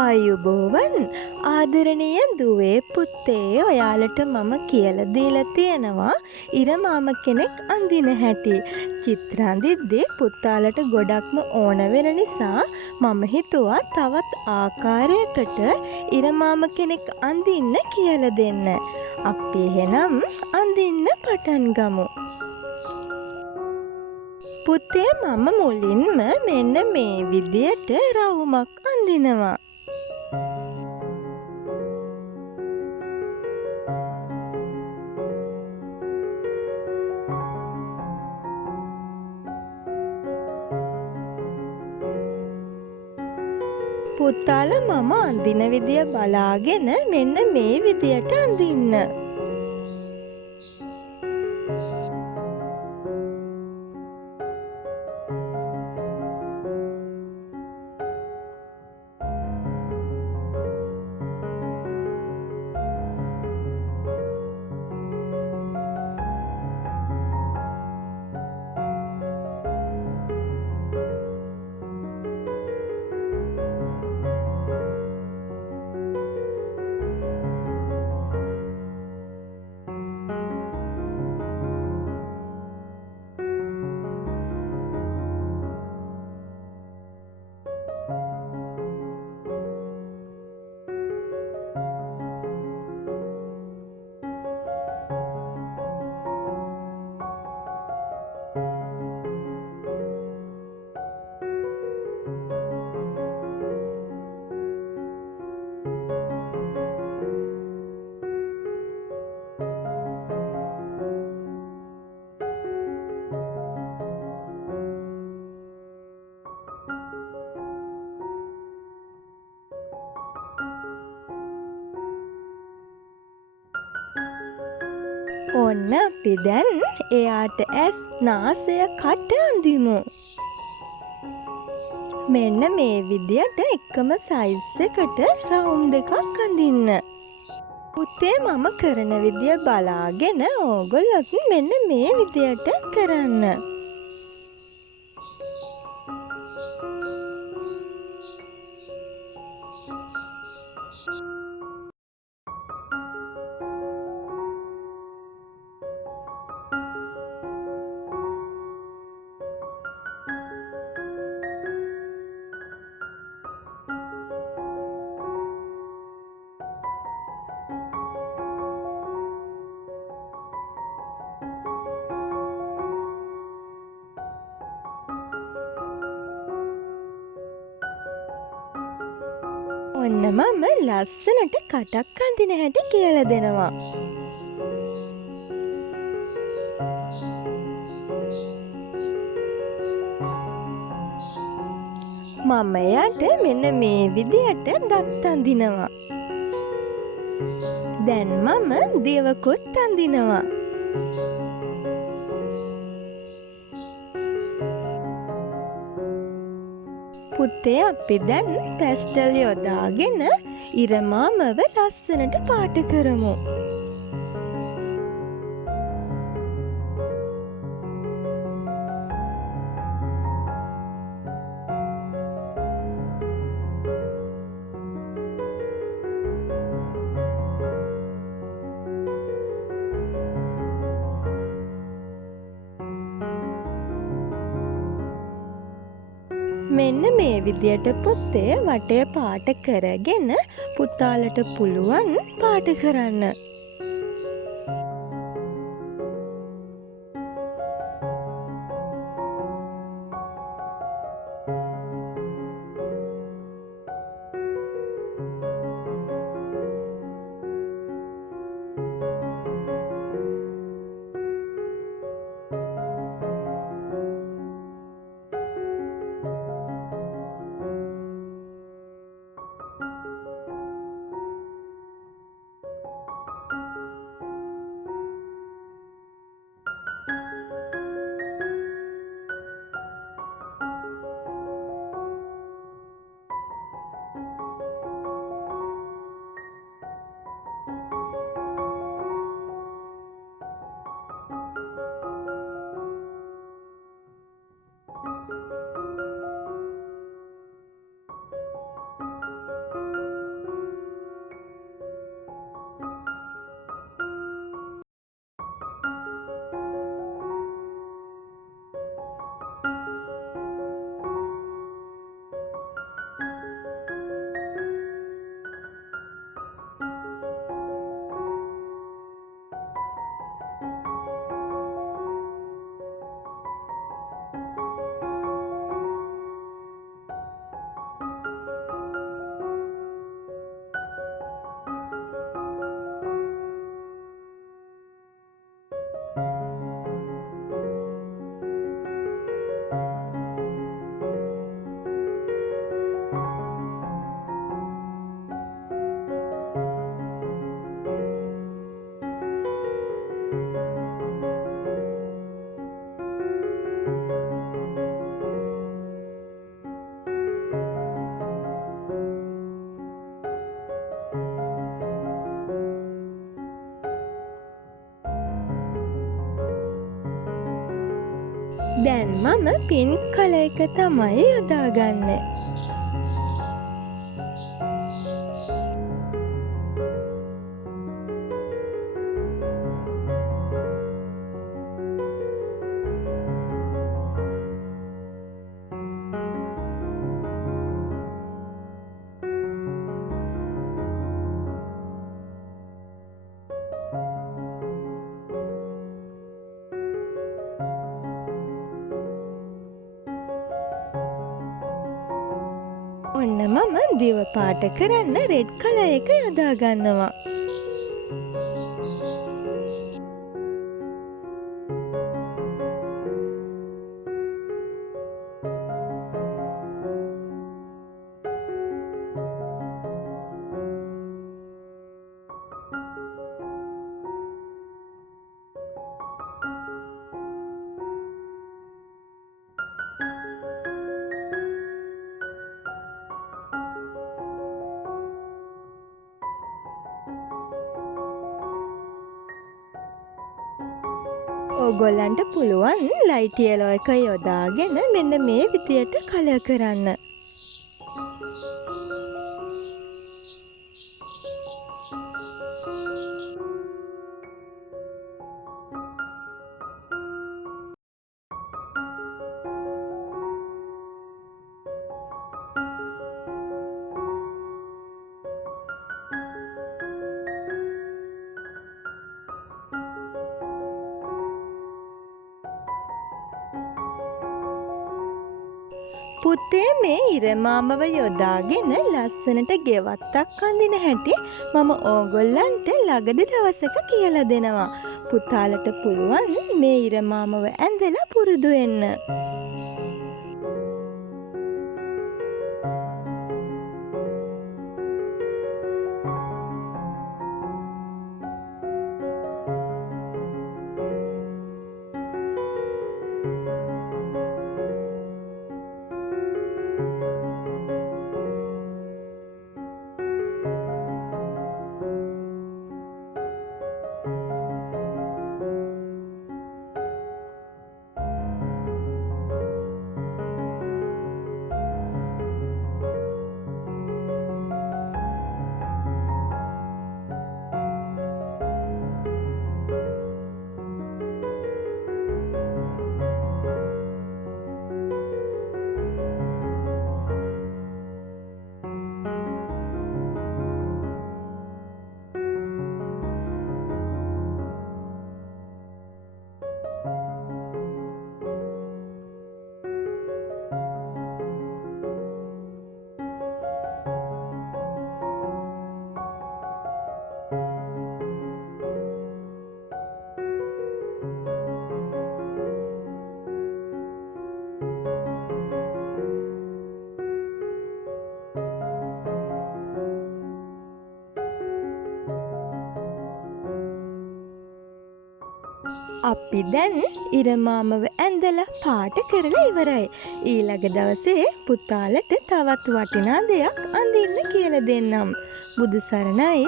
ආයුබෝවන් ආදරණීය දුවේ පුතේ ඔයාලට මම කියලා දීලා තියෙනවා ඉරමාම කෙනෙක් අඳින හැටි. චිත්‍ර අඳිද්දී පුතාලට ගොඩක්ම ඕන වෙන නිසා මම හිතුවා තවත් ආකාරයකට ඉරමාම කෙනෙක් අඳින්න කියලා දෙන්න. අපි එහෙනම් අඳින්න පටන් ගමු. පුතේ මම මුලින්ම මෙන්න මේ විදියට රවුමක් අඳිනවා. පුතාලා මම අඳින විදිය බලාගෙන මෙන්න මේ විදියට අඳින්න. ඔන්න අපි දැන් එයාට ඇස් නාසය කට අඳිමු. මෙන්න මේ විදියට එකම සයිස් එකට රවුම් දෙකක් අඳින්න. පුතේ මම කරන විදිය බලාගෙන ඕගොල්ලොත් මෙන්න මේ විදියට කරන්න. ඔන්න මම ලස්සනට කටක් අඳින හැටි කියලා දෙනවා. මම එයාට මෙන්න මේ විදියට දත් අඳිනවා. දැන් මම දියවකුත් අඳිනවා. පුතේ අපි දැන් පැස්ටල් යොදාගෙන ඉරමාමව ලස්සනට පාට කරමු. මෙන්න මේ විදියට පුතේ වටය පාට කරගෙන පුතාලට පුළුවන් පාට කරන්න. දැන් මම පින්ක් කලර් එක තමයි යොදාගන්නේ. ඔන්න මම දිව පාට කරන්න රෙඩ් කලර් එක යොදා ගන්නවා. ඕගොල්ලන්ට පුළුවන් ලයිට් යලෝ එක යොදාගෙන මෙන්න මේ විදියට කලර් කරන්න. පුතේ මේ ඉරමාමව යොදාගෙන ලස්සනට ගෙවත්තක් අඳින හැටි මම ඕගොල්ලන්ට ළඟදි දවසක කියලා දෙනවා. පුතාලට පුළුවන් මේ ඉරමාමව ඇඳලා පුරුදු වෙන්න. අපි දැන් ඉරමාමව ඇඳලා පාට කරලා ඉවරයි. ඊළඟ දවසේ පුතාලට තවත් වටිනා දෙයක් අඳින්න කියලා දෙන්නම්. බුදු සරණයි.